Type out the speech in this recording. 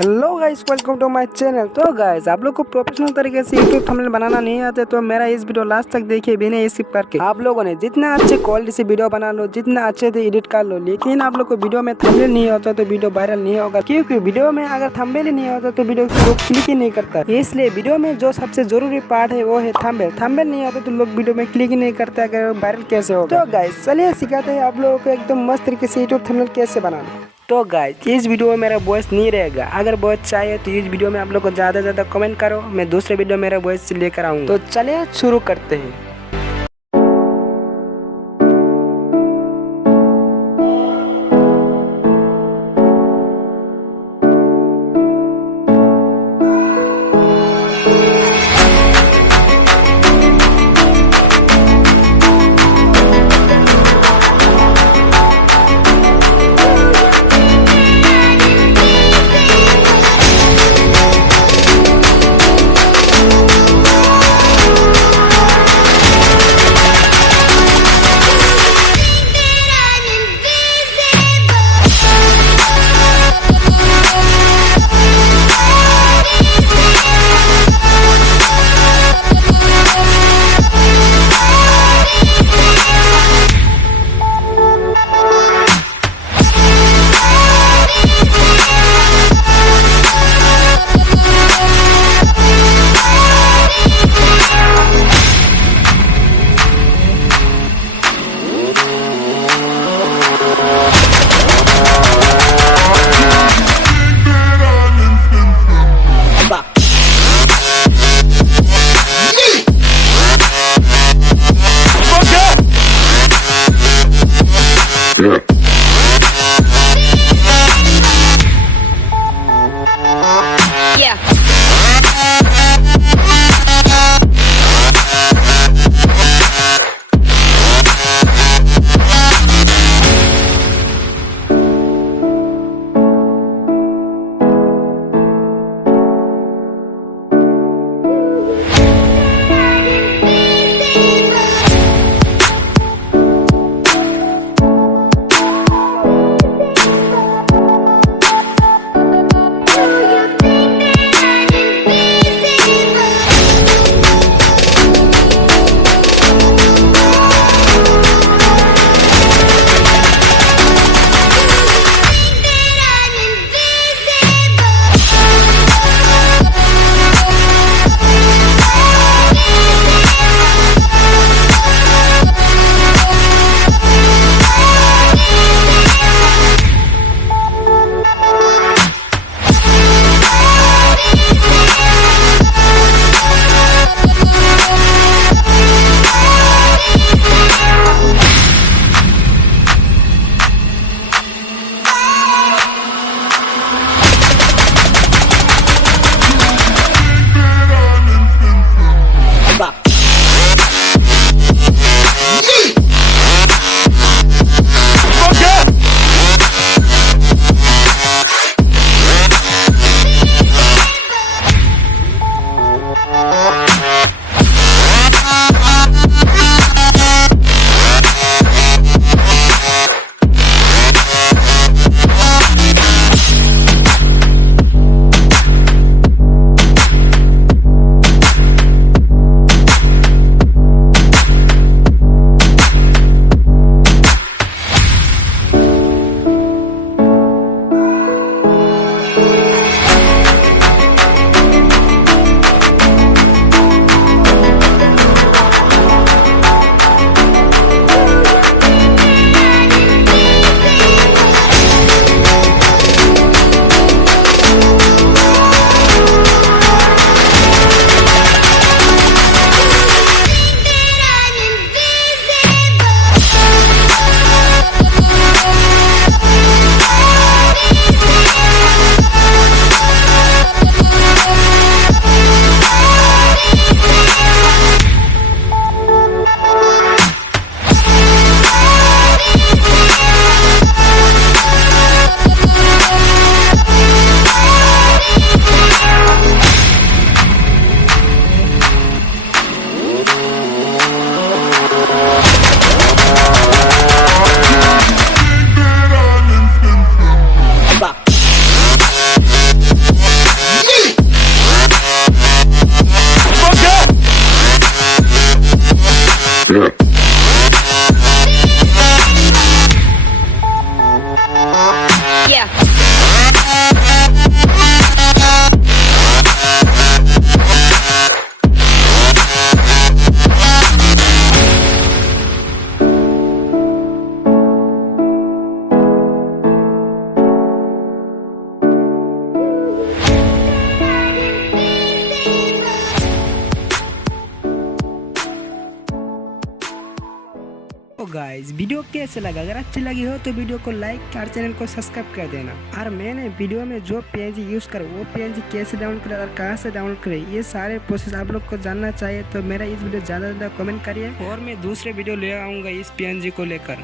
Hello guys, welcome to my channel. तो guys, आप लोग को प्रोफेशनल तरीके से यूट्यूब थंबनेल बनाना नहीं आते तो मेरा इस वीडियो लास्ट तक देखिए बिना स्किप करके। आप लोगों ने जितना अच्छे क्वालिटी से वीडियो बना लो, जितना अच्छे से एडिट कर लो, लेकिन आप लोग को वीडियो में थंबनेल नहीं होता तो वीडियो वायरल नहीं होगा। क्योंकि वीडियो में अगर थंबनेल ही नहीं होता तो वीडियो लोग क्लिक ही नहीं करता। इसलिए वीडियो में जो सबसे जरूरी पार्ट है वो है थंबनेल। थंबनेल नहीं होता तो लोग वीडियो में क्लिक ही नहीं करते, अगर वायरल कैसे होगा। तो गाइस चलिए सिखाते हैं आप लोगों को एकदम मस्त तरीके से यूट्यूब थंबनेल कैसे बनाना। तो गाइस, इस वीडियो में मेरा वॉइस नहीं रहेगा। अगर वॉइस चाहिए तो इस वीडियो में आप लोग को ज़्यादा से ज़्यादा कमेंट करो, मैं दूसरे वीडियो में मेरा वॉइस लेकर आऊँगा। तो चलिए शुरू करते हैं। गाइस वीडियो कैसे लगा, अगर अच्छी लगी हो तो वीडियो को लाइक और चैनल को सब्सक्राइब कर देना। और मैंने वीडियो में जो PNG यूज कर वो PNG कैसे डाउनलोड करे और कहाँ से डाउनलोड करे, ये सारे प्रोसेस आप लोग को जानना चाहिए तो मेरा इस वीडियो ज़्यादा से ज़्यादा कमेंट करिए और मैं दूसरे वीडियो ले आऊँगा इस PNG को लेकर।